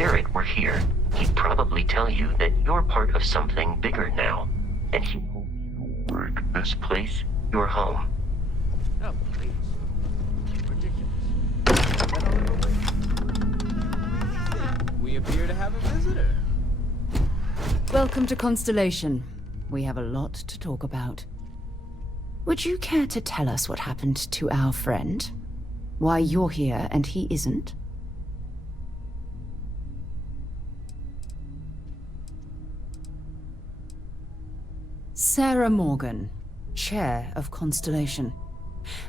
Barrett were here, he'd probably tell you that you're part of something bigger now, and he hopes you make this place your home. Oh, please. Ridiculous. Get out of the way. We appear to have a visitor. Welcome to Constellation. We have a lot to talk about. Would you care to tell us what happened to our friend? Why you're here and he isn't? Sarah Morgan, Chair of Constellation.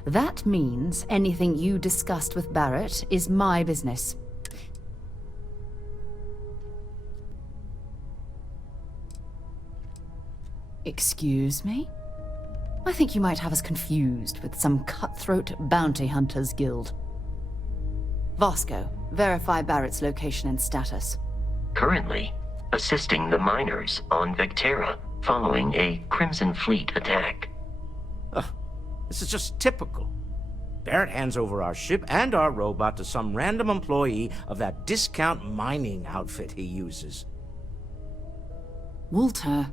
That means anything you discussed with Barrett is my business. Excuse me? I think you might have us confused with some cutthroat bounty hunters guild. Vasco, verify Barrett's location and status. Currently, assisting the miners on Vectera following a Crimson Fleet attack. Ugh, this is just typical. Barrett hands over our ship and our robot to some random employee of that discount mining outfit he uses. Walter.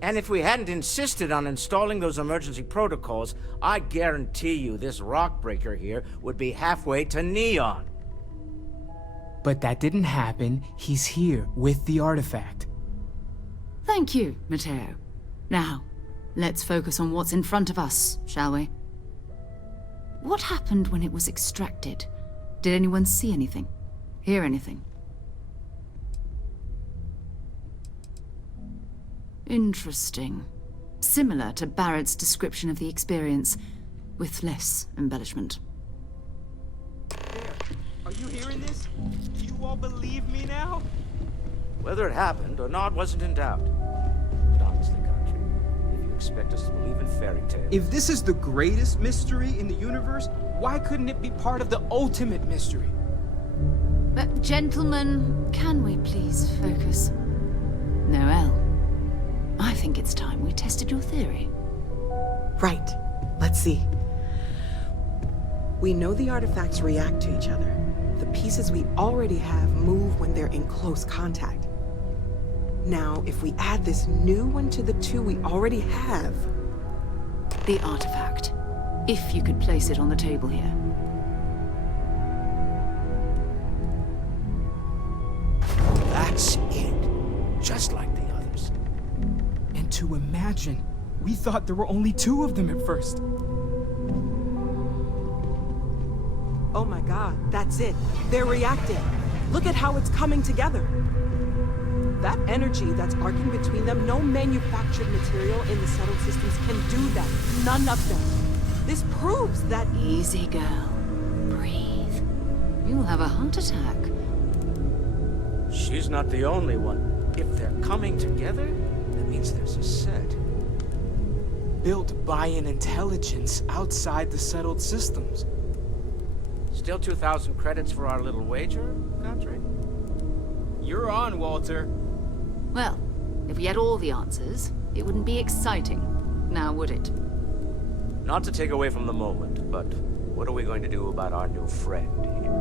And if we hadn't insisted on installing those emergency protocols, I guarantee you this rock breaker here would be halfway to Neon. But that didn't happen. He's here with the artifact. Thank you, Matteo. Now, let's focus on what's in front of us, shall we? What happened when it was extracted? Did anyone see anything? Hear anything? Interesting. Similar to Barrett's description of the experience, with less embellishment. Are you hearing this? Do you all believe me now? Whether it happened or not wasn't in doubt. But honestly, Country, if you expect us to believe in fairy tales... If this is the greatest mystery in the universe, why couldn't it be part of the ultimate mystery? But gentlemen, can we please focus? Noel, I think it's time we tested your theory. Right. Let's see. We know the artifacts react to each other. The pieces we already have move when they're in close contact. Now, if we add this new one to the two we already have... The artifact. If you could place it on the table here. That's it. Just like the others. And to imagine, we thought there were only 2 of them at first. Oh my god, that's it. They're reacting. Look at how it's coming together. That energy that's arcing between them, no manufactured material in the settled systems can do that. None of them. This proves that... Easy, girl. Breathe. You'll have a heart attack. She's not the only one. If they're coming together, that means there's a set. Built by an intelligence outside the settled systems. Still 2,000 credits for our little wager, Country? You're on, Walter. Well, if we had all the answers, it wouldn't be exciting. Now, would it? Not to take away from the moment, but what are we going to do about our new friend here?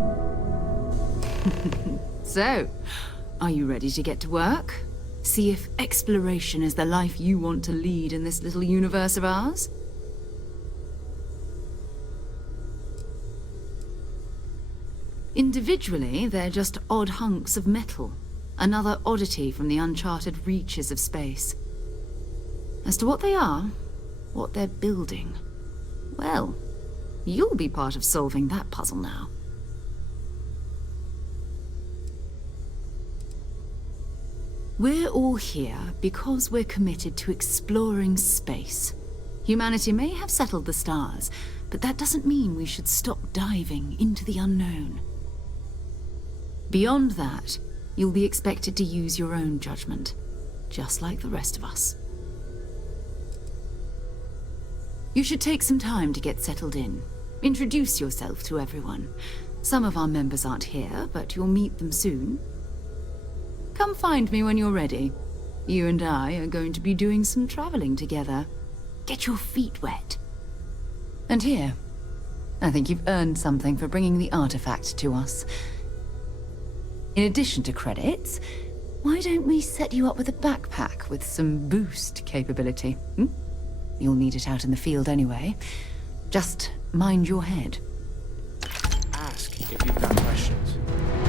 So, are you ready to get to work? See if exploration is the life you want to lead in this little universe of ours? Individually, they're just odd hunks of metal. Another oddity from the uncharted reaches of space. As to what they are, what they're building, well, you'll be part of solving that puzzle now. We're all here because we're committed to exploring space. Humanity may have settled the stars, but that doesn't mean we should stop diving into the unknown. Beyond that, you'll be expected to use your own judgment, just like the rest of us. You should take some time to get settled in. Introduce yourself to everyone. Some of our members aren't here, but you'll meet them soon. Come find me when you're ready. You and I are going to be doing some traveling together. Get your feet wet. And here, I think you've earned something for bringing the artifact to us. In addition to credits, why don't we set you up with a backpack with some boost capability? Hmm? You'll need it out in the field anyway. Just mind your head. Ask if you've got questions.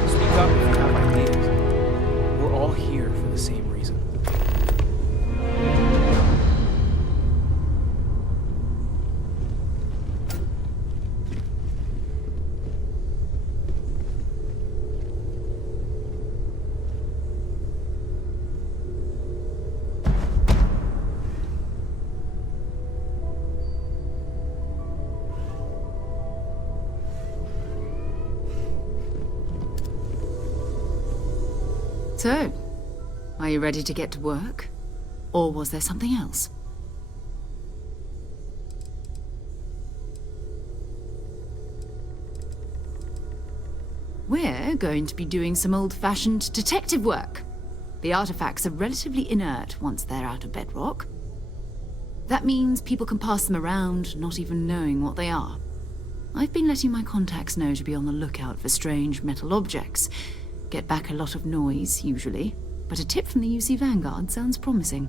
Speak up if you have ideas. We're all here for the same reason. So, are you ready to get to work? Or was there something else? We're going to be doing some old-fashioned detective work. The artifacts are relatively inert once they're out of bedrock. That means people can pass them around, not even knowing what they are. I've been letting my contacts know to be on the lookout for strange metal objects. Get back a lot of noise, usually, but a tip from the UC Vanguard sounds promising.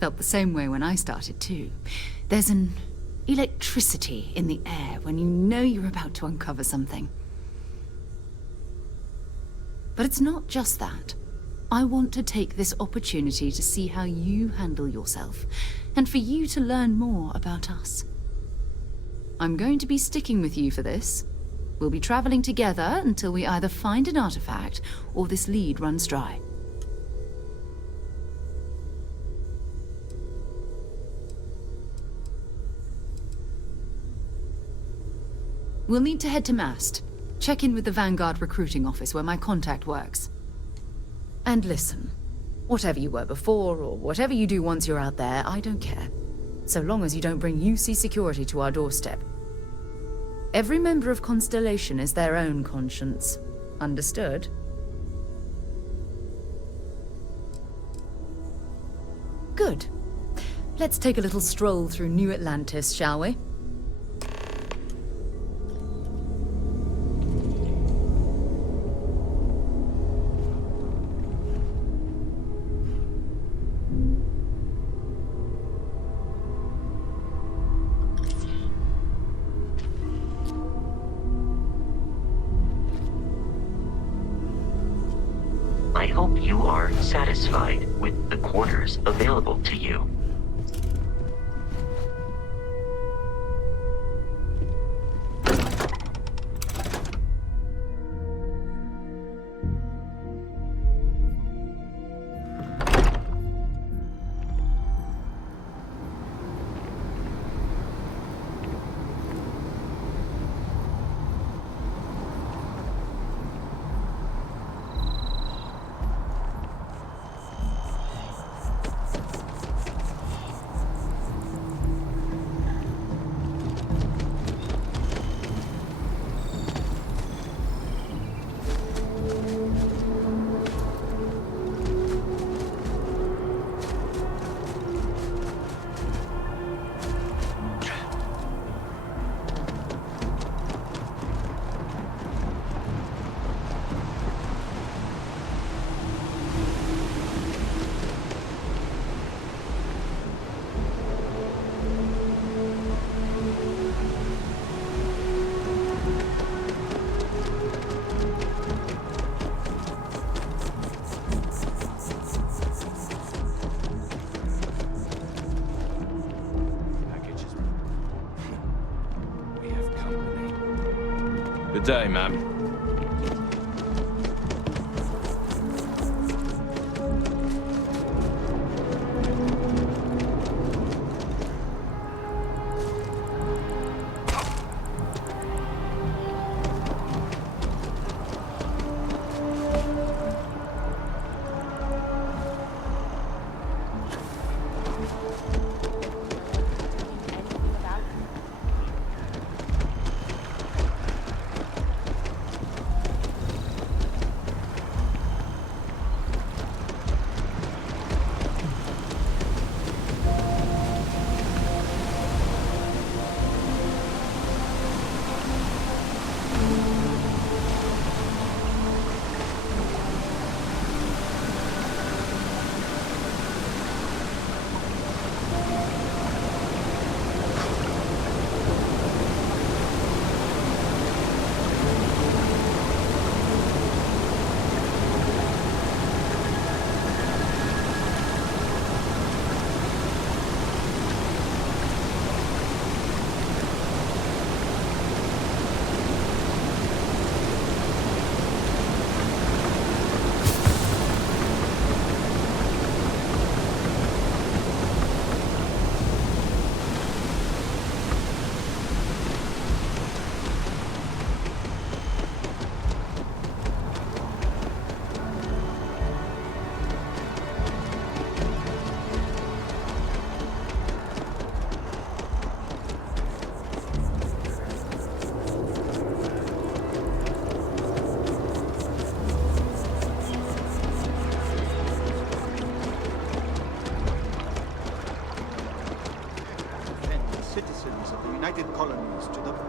Felt the same way when I started, too. There's an electricity in the air when you know you're about to uncover something. But it's not just that. I want to take this opportunity to see how you handle yourself, and for you to learn more about us. I'm going to be sticking with you for this. We'll be traveling together until we either find an artifact or this lead runs dry. We'll need to head to Mast. Check in with the Vanguard recruiting office where my contact works. And listen, whatever you were before, or whatever you do once you're out there, I don't care. So long as you don't bring UC security to our doorstep. Every member of Constellation is their own conscience. Understood? Good. Let's take a little stroll through New Atlantis, shall we? I hope you are satisfied with the quarters available to you. Good day, ma'am.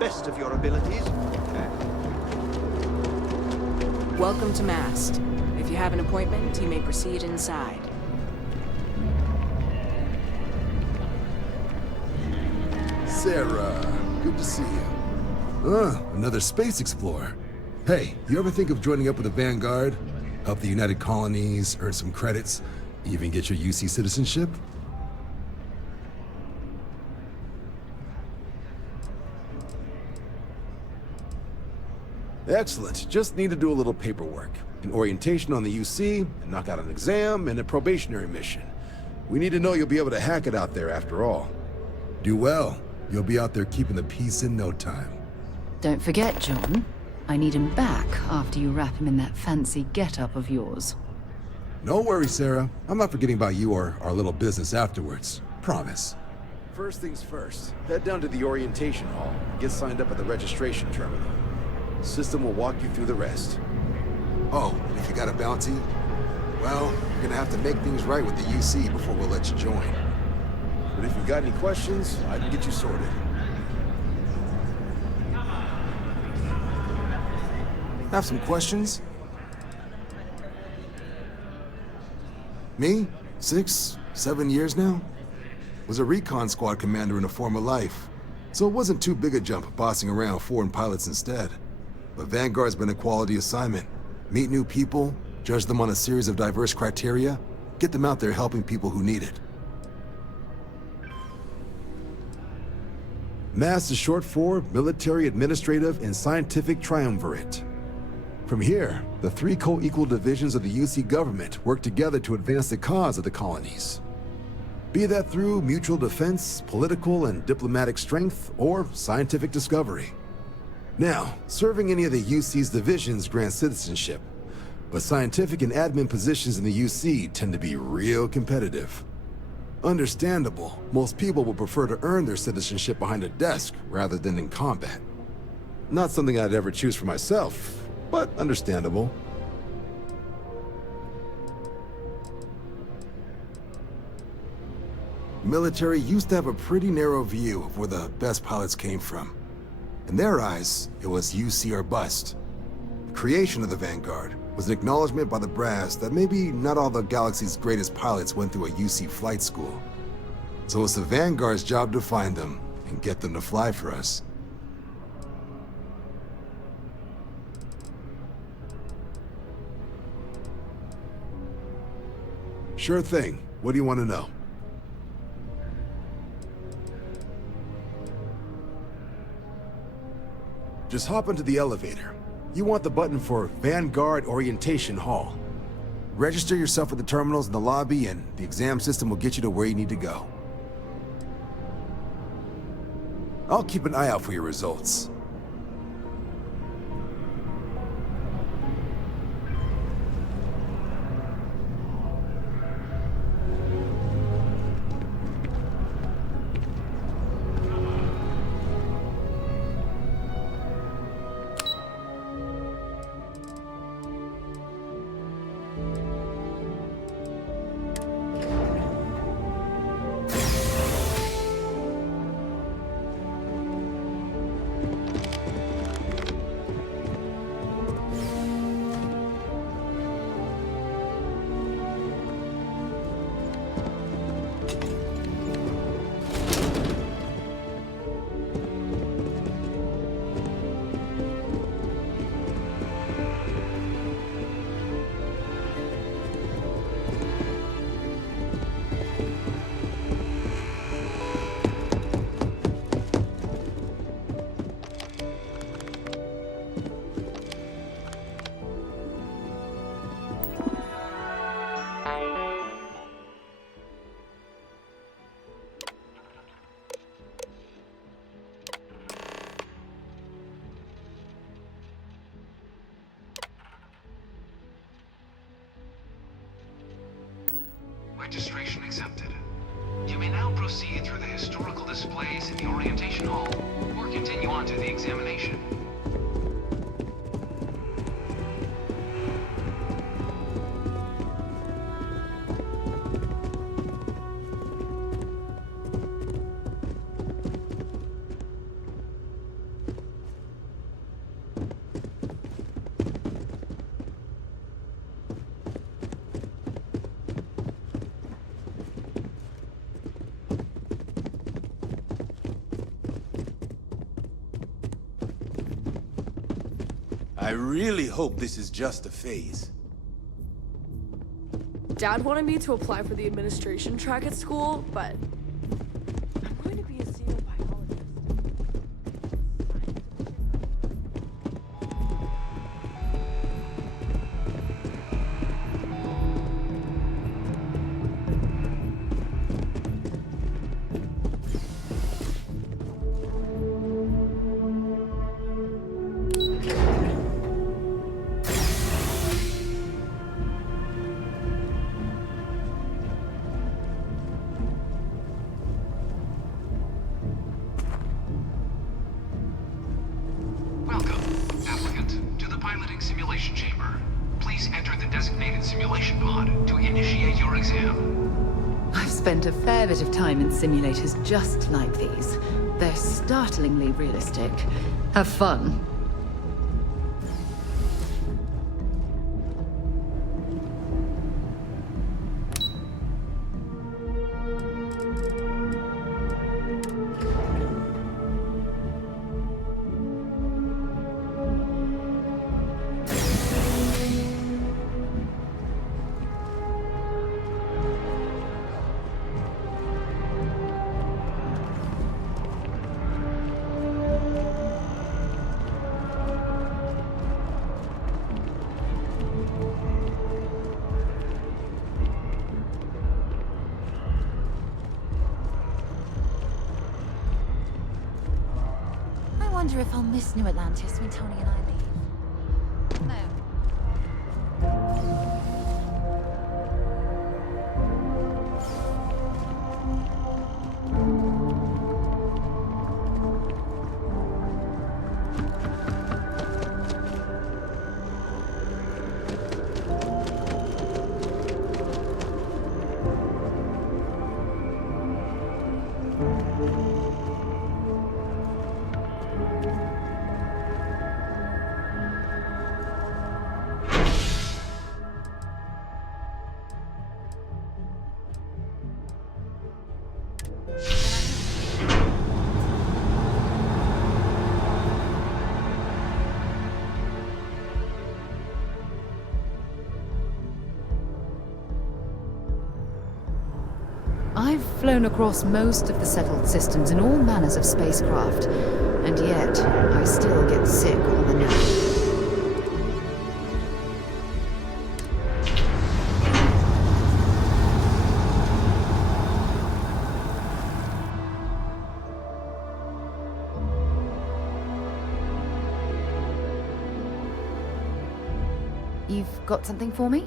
best of your abilities. Welcome to Mast. If you have an appointment, you may proceed inside. Sarah, good to see you. Another space explorer. Hey, you ever think of joining up with the Vanguard? Help the United Colonies, earn some credits, even get your UC citizenship? Excellent. Just need to do a little paperwork. An orientation on the UC, and knock out an exam, and a probationary mission. We need to know you'll be able to hack it out there after all. Do well. You'll be out there keeping the peace in no time. Don't forget, John. I need him back after you wrap him in that fancy get-up of yours. No worries, Sarah. I'm not forgetting about you or our little business afterwards. Promise. First things first, head down to the orientation hall and get signed up at the registration terminal. The system will walk you through the rest. Oh, and if you got a bounty, well, you're gonna have to make things right with the UC before we'll let you join. But if you've got any questions, I can get you sorted. Have some questions? Me? 6, 7 years now? Was a recon squad commander in a former life, so it wasn't too big a jump bossing around foreign pilots instead. But Vanguard's been a quality assignment. Meet new people, judge them on a series of diverse criteria, get them out there helping people who need it. MAST is short for Military, Administrative, and Scientific Triumvirate. From here, the 3 co-equal divisions of the UC government work together to advance the cause of the colonies. Be that through mutual defense, political and diplomatic strength, or scientific discovery. Now, serving any of the UC's divisions grants citizenship, but scientific and admin positions in the UC tend to be real competitive. Understandable, most people would prefer to earn their citizenship behind a desk rather than in combat. Not something I'd ever choose for myself, but understandable. Military used to have a pretty narrow view of where the best pilots came from. In their eyes, it was UC or bust. The creation of the Vanguard was an acknowledgement by the brass that maybe not all the galaxy's greatest pilots went through a UC flight school. So it's the Vanguard's job to find them and get them to fly for us. Sure thing. What do you want to know? Just hop into the elevator. You want the button for Vanguard Orientation Hall. Register yourself at the terminals in the lobby and the exam system will get you to where you need to go. I'll keep an eye out for your results. Registration accepted. You may now proceed through the historical displays in the orientation hall, or continue on to the examination. I really hope this is just a phase. Dad wanted me to apply for the administration track at school, but I'm going to be a xenobiologist. Welcome, applicant, to the piloting simulation chamber. Please enter the designated simulation pod to initiate your exam. I've spent a fair bit of time in simulators just like these. They're startlingly realistic. Have fun. I wonder if I'll miss New Atlantis when Tony and I leave. No. I've flown across most of the settled systems in all manners of spacecraft, and yet I still get sick on the neck. You've got something for me?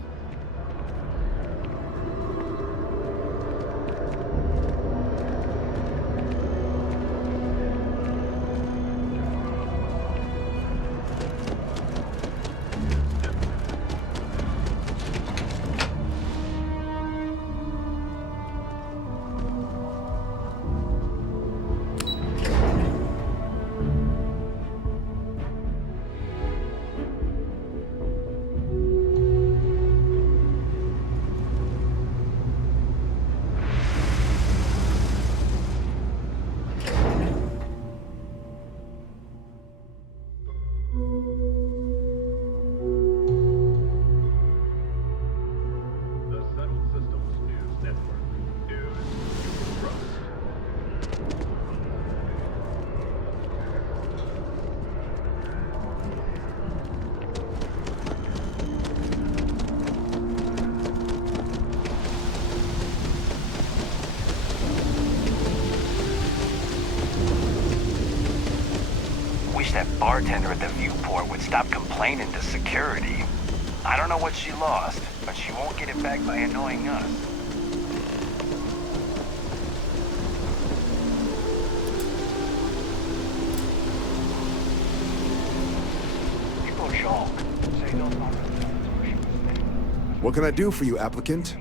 That bartender at the viewport would stop complaining to security. I don't know what she lost, but she won't get it back by annoying us. What can I do for you, applicant?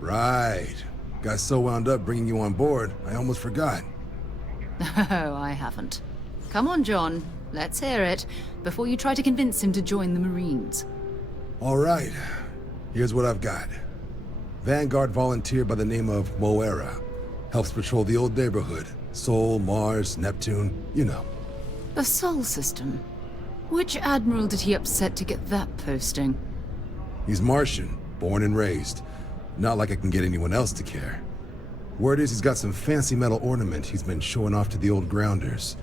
Right. Got so wound up bringing you on board, I almost forgot. Oh, I haven't. Come on, John. Let's hear it, before you try to convince him to join the Marines. All right. Here's what I've got. Vanguard volunteer by the name of Moera. Helps patrol the old neighborhood. Sol, Mars, Neptune, you know. The Sol system? Which admiral did he upset to get that posting? He's Martian, born and raised. Not like I can get anyone else to care. Word is he's got some fancy metal ornament he's been showing off to the old grounders.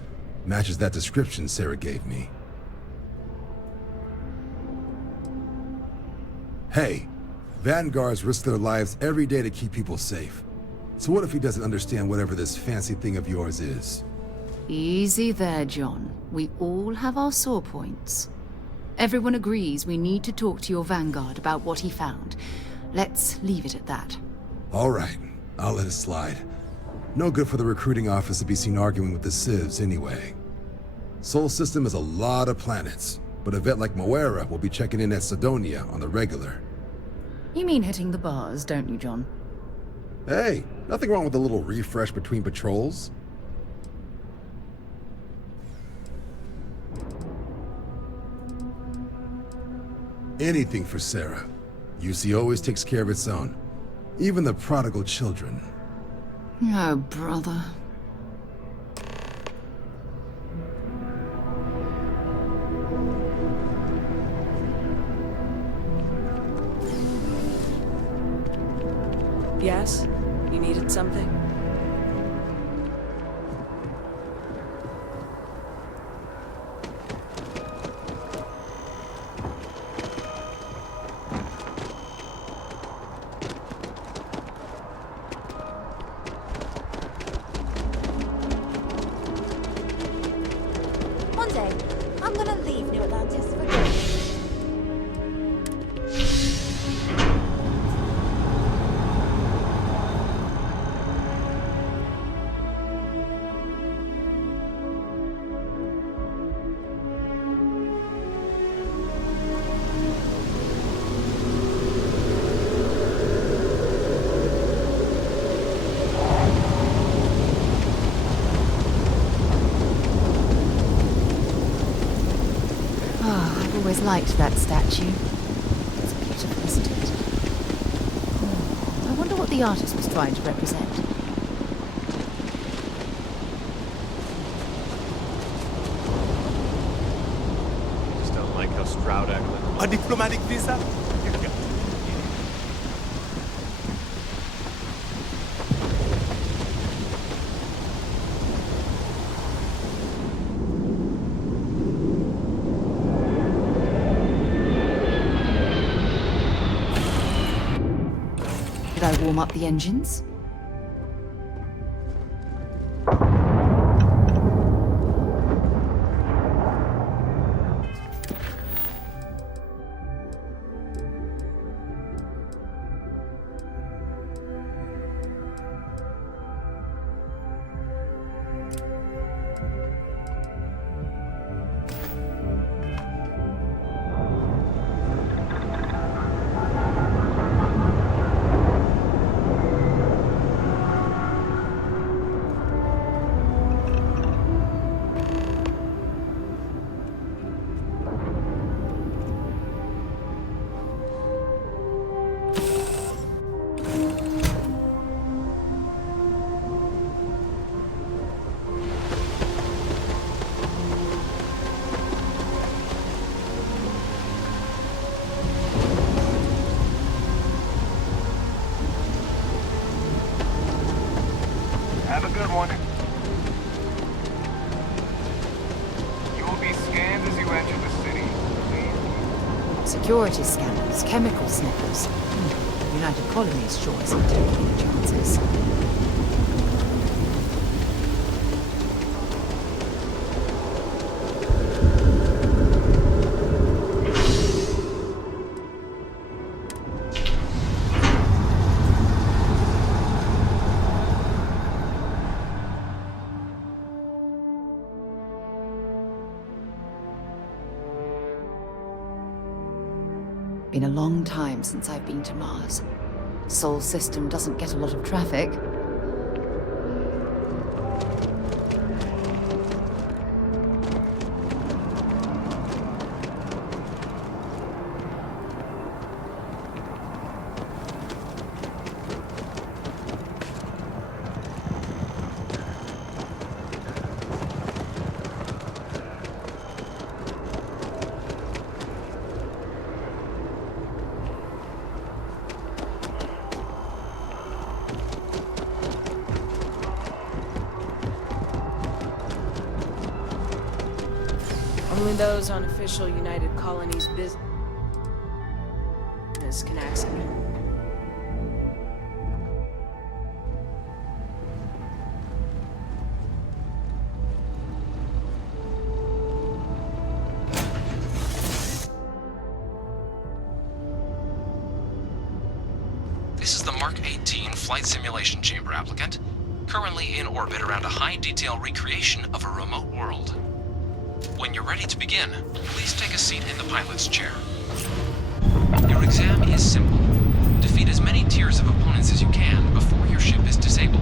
Matches that description Sarah gave me. Hey, Vanguards risk their lives every day to keep people safe. So what if he doesn't understand whatever this fancy thing of yours is? Easy there, John. We all have our sore points. Everyone agrees we need to talk to your Vanguard about what he found. Let's leave it at that. All right, I'll let it slide. No good for the recruiting office to be seen arguing with the civs anyway. Sol system is a lot of planets, but a vet like Moera will be checking in at Sidonia on the regular. You mean hitting the bars, don't you, John? Hey, nothing wrong with a little refresh between patrols. Anything for Sarah. UC always takes care of its own. Even the prodigal children. Oh, brother. Yes? You needed something? One day, I'm gonna leave New Atlantis for good. I've always liked that statue. It's beautiful, isn't it? I wonder what the artist was trying to represent. Just don't like how Stroud acted. A diplomatic visa? Did I warm up the engines? Have a good one. You will be scanned as you enter the city. Security scanners, chemical sniffers. United Colonies sure isn't taking any chances. Been a long time since I've been to Mars. Sol system doesn't get a lot of traffic. Only those on official United Colonies business can access it. This is the Mark 18 Flight Simulation Chamber applicant, currently in orbit around a high-detail recreation of a remote world. When you're ready to begin, please take a seat in the pilot's chair. Your exam is simple. Defeat as many tiers of opponents as you can before your ship is disabled.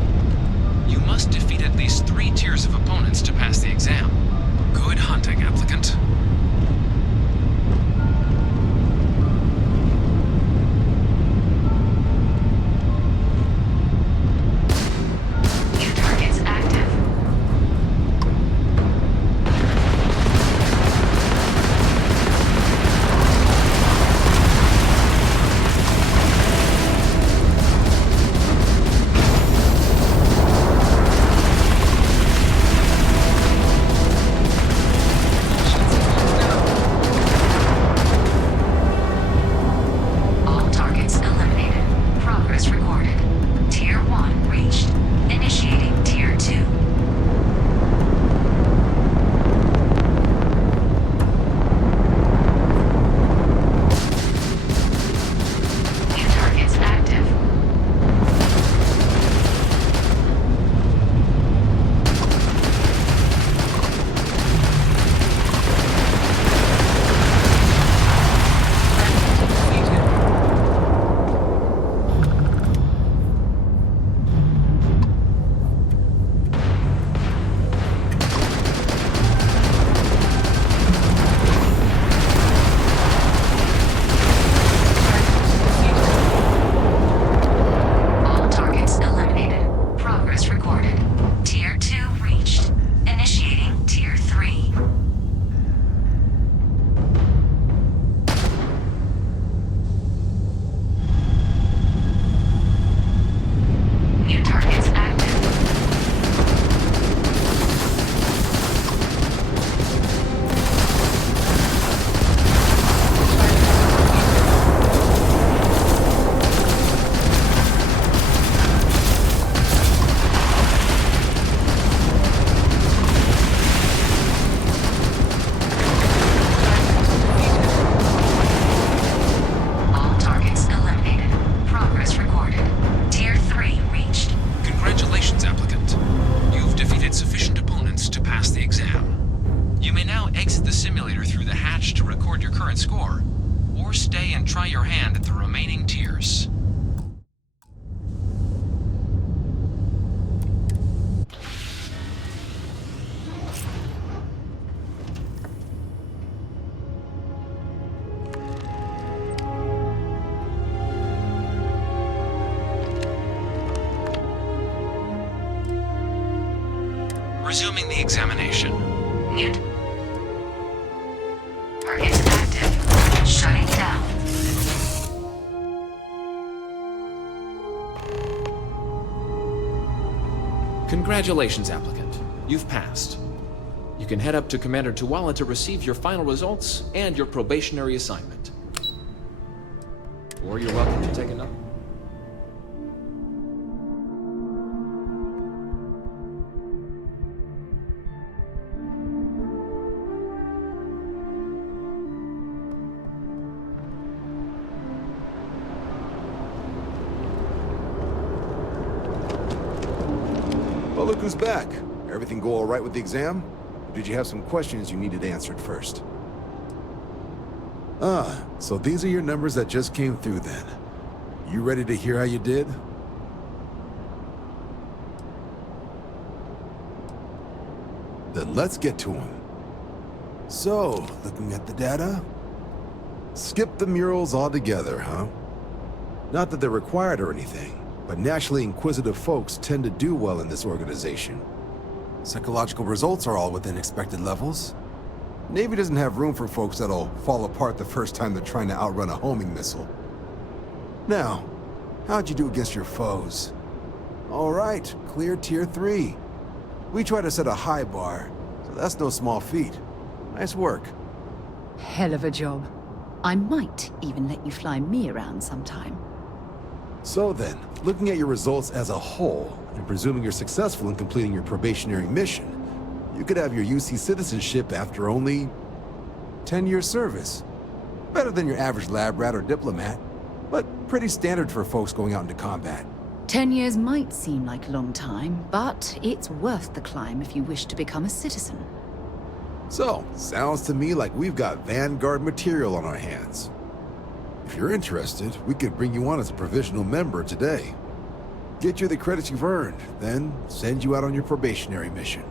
You must defeat at least 3 tiers of opponents to pass the exam. Good hunting, applicant. Resuming the examination. Mute. Targets active. Shutting down. Congratulations, applicant. You've passed. You can head up to Commander Tuwala to receive your final results and your probationary assignment. Or you're welcome to take another. Well, look who's back. Everything go all right with the exam? Or did you have some questions you needed answered first? So these are your numbers that just came through then. You ready to hear how you did? Then let's get to them. So, looking at the data? Skip the murals altogether, huh? Not that they're required or anything, but naturally inquisitive folks tend to do well in this organization. Psychological results are all within expected levels. Navy doesn't have room for folks that'll fall apart the first time they're trying to outrun a homing missile. Now, how'd you do against your foes? All right, clear Tier 3. We try to set a high bar, so that's no small feat. Nice work. Hell of a job. I might even let you fly me around sometime. So then, looking at your results as a whole, and presuming you're successful in completing your probationary mission, you could have your UC citizenship after only 10 years service. Better than your average lab rat or diplomat, but pretty standard for folks going out into combat. 10 years might seem like a long time, but it's worth the climb if you wish to become a citizen. So, sounds to me like we've got Vanguard material on our hands. If you're interested, we could bring you on as a provisional member today. Get you the credits you've earned, then send you out on your probationary mission.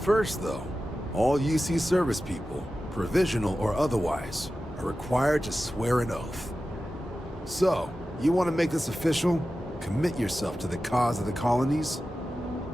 First though, all UC service people, provisional or otherwise, are required to swear an oath. So, you want to make this official? Commit yourself to the cause of the colonies,